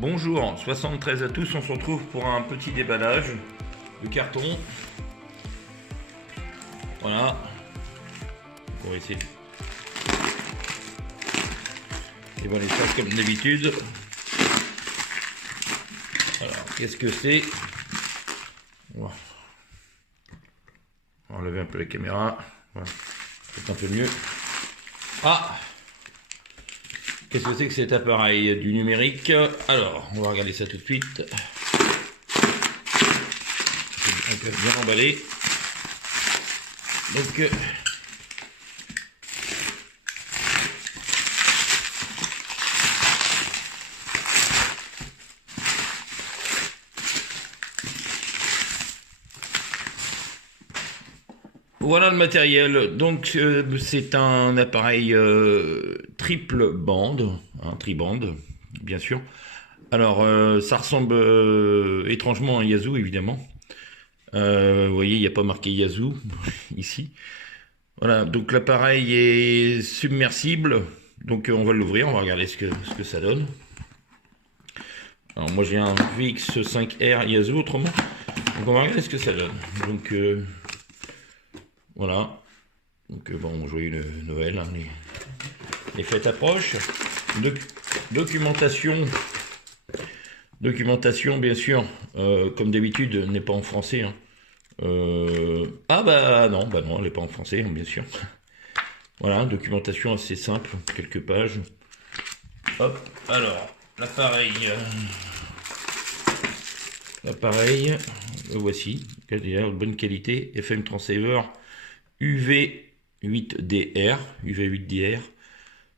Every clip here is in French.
Bonjour, 73 à tous, on se retrouve pour un petit déballage de carton. Voilà. On va essayer de déballer ça comme d'habitude. Alors, qu'est-ce que c'est? On va enlever un peu la caméra. Voilà. C'est un peu mieux. Ah! Qu'est-ce que c'est que cet appareil du numérique? Alors, on va regarder ça tout de suite. On peut bien emballer. Donc, voilà le matériel. Donc, c'est un appareil triple bande, un tribande, bien sûr. Alors, ça ressemble étrangement à un Yazoo, évidemment. Vous voyez, il n'y a pas marqué Yazoo ici. Voilà, donc l'appareil est submersible. Donc, on va l'ouvrir, on va regarder ce que ça donne. Alors, moi, j'ai un VX5R Yazoo, autrement. Donc, on va regarder ce que ça donne. Donc, voilà. Donc, bon, joyeux Noël, hein, les fêtes approchent. Documentation, bien sûr, comme d'habitude, n'est pas en français. Hein. Ah bah non, elle n'est pas en français, hein, bien sûr. Voilà, documentation assez simple, quelques pages. Hop, alors, l'appareil, le voici, il a de bonne qualité, FM Transceiver UV8DR,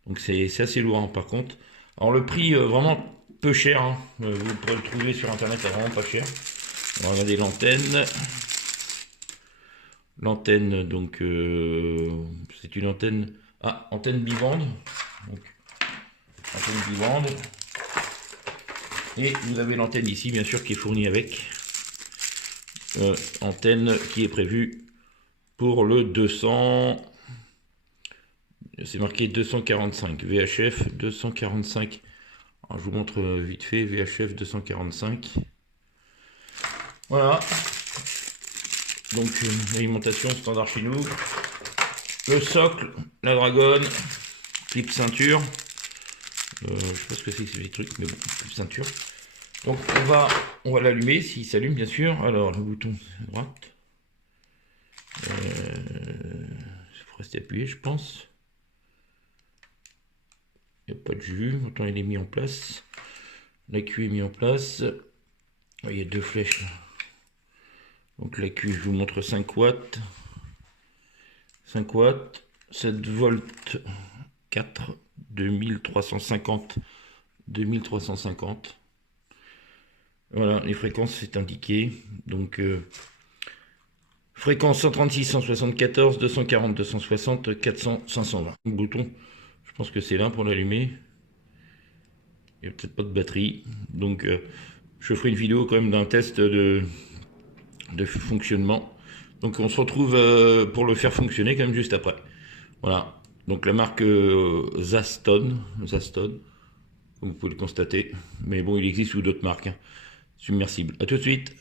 donc c'est assez lourd, hein, par contre. Alors le prix, vraiment peu cher, hein. Vous pourrez le trouver sur internet, c'est vraiment pas cher. On va regarder l'antenne. L'antenne, donc, c'est une antenne, antenne bivande. Donc, antenne bivande. Et vous avez l'antenne ici, bien sûr, qui est fournie avec. Antenne qui est prévue pour le 200. C'est marqué 245. VHF 245. Alors, je vous montre vite fait. VHF 245. Voilà. Donc, alimentation standard chez nous. Le socle, la dragonne, clip ceinture. Je sais pas ce que c'est que ces trucs, mais bon, clip ceinture. Donc, on va l'allumer s'il s'allume, bien sûr. Alors, le bouton à droite. Il faut rester appuyé, je pense. Il n'y a pas de jus. Maintenant, il est mis en place. L'accu est mis en place. Il y a deux flèches là. Donc l'accu, je vous montre 5 watts. 5 watts, 7 volts 4, 2350. Voilà, les fréquences c'est indiqué. Donc fréquence 136, 174, 240, 260, 400, 520. Le bouton, je pense que c'est là pour l'allumer. Il n'y a peut-être pas de batterie. Donc je ferai une vidéo quand même d'un test de fonctionnement. Donc on se retrouve pour le faire fonctionner quand même juste après. Voilà. Donc la marque Zaston, comme vous pouvez le constater. Mais bon, il existe sous d'autres marques. Hein. Submersible. A tout de suite.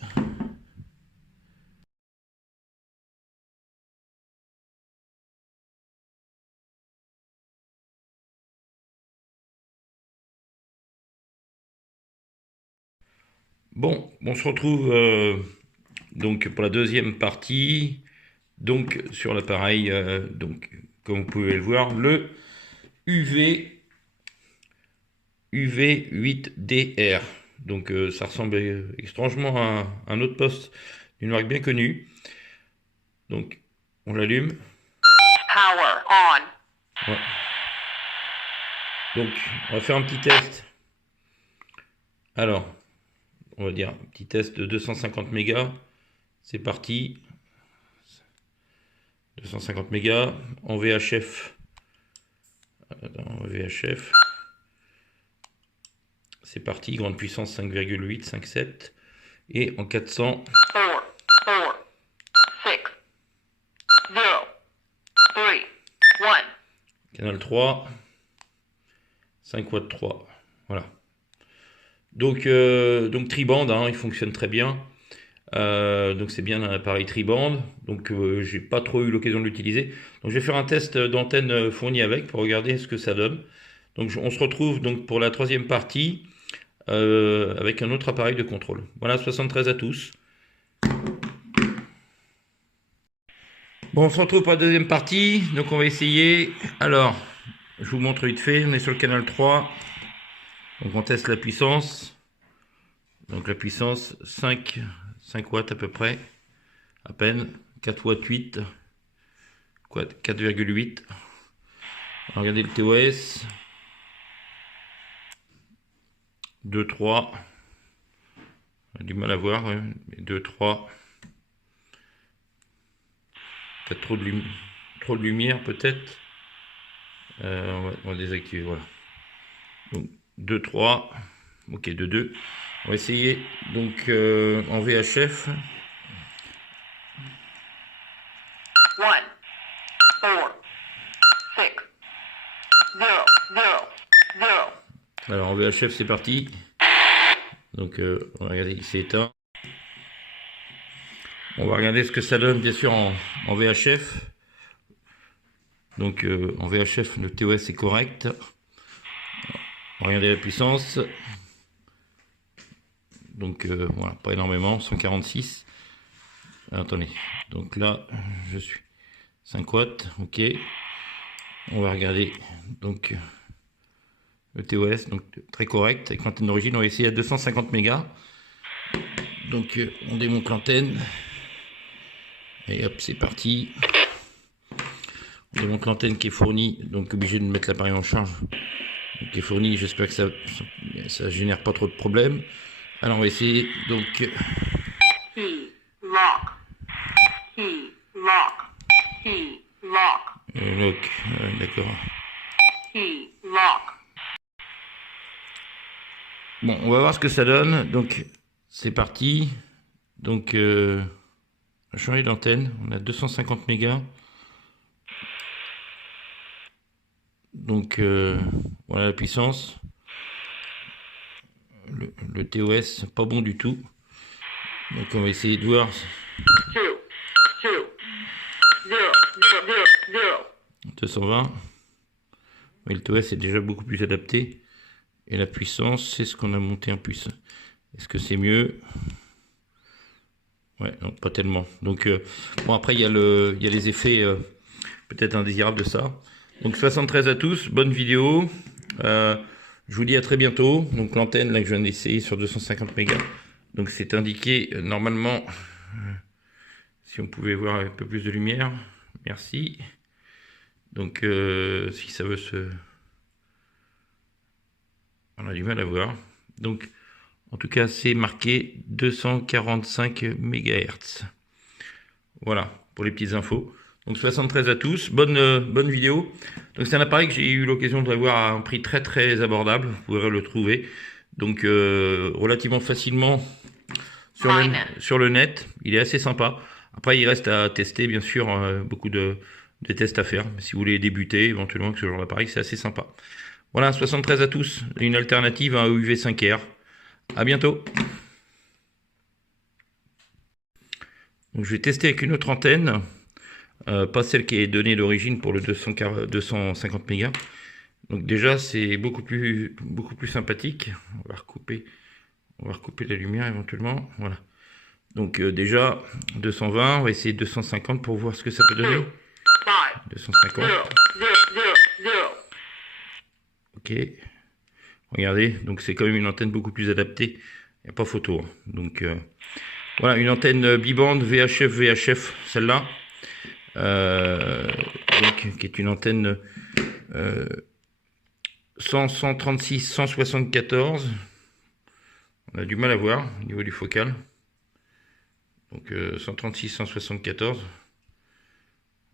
Bon, on se retrouve donc pour la deuxième partie. Donc sur l'appareil, donc comme vous pouvez le voir, le UV8DR. Donc ça ressemble étrangement à un autre poste d'une marque bien connue. Donc on l'allume. Power on. Ouais. Donc on va faire un petit test. Alors, on va dire un petit test de 250 mégas. C'est parti. 250 mégas en VHF. En VHF. C'est parti, grande puissance 5,8, 5,7. Et en 400. 4, 4, 6, 0, 3, 1. Canal 3. 5 watts 3. Voilà. Donc tri-band, hein, il fonctionne très bien. Donc c'est bien un appareil tri-band. Donc j'ai pas trop eu l'occasion de l'utiliser. Donc je vais faire un test d'antenne fournie avec pour regarder ce que ça donne. Donc on se retrouve donc pour la troisième partie avec un autre appareil de contrôle. Voilà, 73 à tous. Bon, on se retrouve pour la deuxième partie. Donc on va essayer. Alors, je vous montre vite fait. On est sur le canal 3. Donc on teste la puissance. Donc la puissance 5 watts à peu près. À peine. 4 watts 8. 4,8. Regardez le TOS. 2, 3. On a du mal à voir. 2, 3. Peut-être trop de lumière peut-être. On va désactiver, voilà. Donc 2, 3. Ok, 2, 2. On va essayer donc en VHF. 1, 4, 6, 0, 0, 0. Alors en VHF c'est parti. Donc on va regarder, il s'est éteint. On va regarder ce que ça donne bien sûr en VHF. Donc en VHF le TOS est correct. On va regarder la puissance. Donc voilà, pas énormément, 146. Attendez, donc là je suis 5 watts, ok. On va regarder donc le TOS, donc très correct. Avec l'antenne d'origine, on va essayer à 250 mégas. Donc on démonte l'antenne. Et hop, c'est parti. On démonte l'antenne qui est fournie, donc obligé de mettre l'appareil en charge. Donc, qui est fournie, j'espère que ça génère pas trop de problèmes. Alors on va essayer donc. Key, lock. Key, lock. Key, lock. Lock, d'accord. Key, lock. Bon, on va voir ce que ça donne. Donc c'est parti. Donc on va changer d'antenne. On a 250 mégas. Donc voilà la puissance. Le TOS, pas bon du tout. Donc on va essayer de voir. 2, 2, 0, 0, 0, 0. 220. Mais le TOS est déjà beaucoup plus adapté. Et la puissance, c'est ce qu'on a monté en puissance. Est-ce que c'est mieux? Ouais, non, pas tellement. Donc bon, après il y a les effets peut-être indésirables de ça. Donc 73 à tous, bonne vidéo. Je vous dis à très bientôt. Donc l'antenne là que je viens d'essayer sur 250 mégas. Donc c'est indiqué normalement. Si on pouvait voir un peu plus de lumière, merci. Donc si ça veut se, on a du mal à voir. Donc en tout cas c'est marqué 245 MHz. Voilà pour les petites infos. Donc 73 à tous, bonne vidéo. Donc c'est un appareil que j'ai eu l'occasion d'avoir à un prix très très abordable, vous pourrez le trouver. Donc relativement facilement sur le net, il est assez sympa. Après il reste à tester bien sûr, beaucoup de tests à faire. Si vous voulez débuter éventuellement avec ce genre d'appareil, c'est assez sympa. Voilà, 73 à tous, une alternative à un UV5R. À bientôt. Donc je vais tester avec une autre antenne. Pas celle qui est donnée d'origine pour le 250 mégas. Donc déjà c'est beaucoup plus sympathique. On va recouper la lumière éventuellement. Voilà. Donc déjà 220, on va essayer 250 pour voir ce que ça peut donner. 250. Ok. Regardez, donc c'est quand même une antenne beaucoup plus adaptée. Il n'y a pas photo. Hein. Donc voilà, une antenne biband VHF, celle-là. Donc, qui est une antenne 136 174. On a du mal à voir au niveau du focal. Donc 136 174. On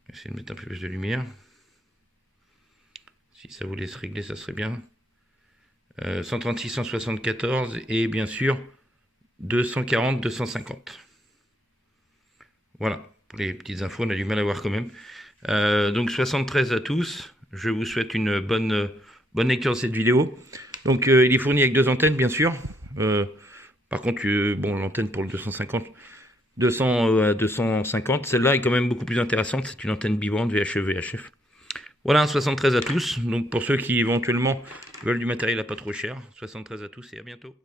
va essayer de mettre un peu plus de lumière. Si ça vous laisse régler, ça serait bien. 136 174 et bien sûr 240 250. Voilà. Pour les petites infos, on a du mal à voir quand même. Donc 73 à tous. Je vous souhaite une bonne lecture de cette vidéo. Donc il est fourni avec deux antennes bien sûr. Par contre, bon, l'antenne pour le 200 à 250, celle-là est quand même beaucoup plus intéressante. C'est une antenne bibande VHF. Voilà, un 73 à tous. Donc pour ceux qui éventuellement veulent du matériel à pas trop cher, 73 à tous et à bientôt.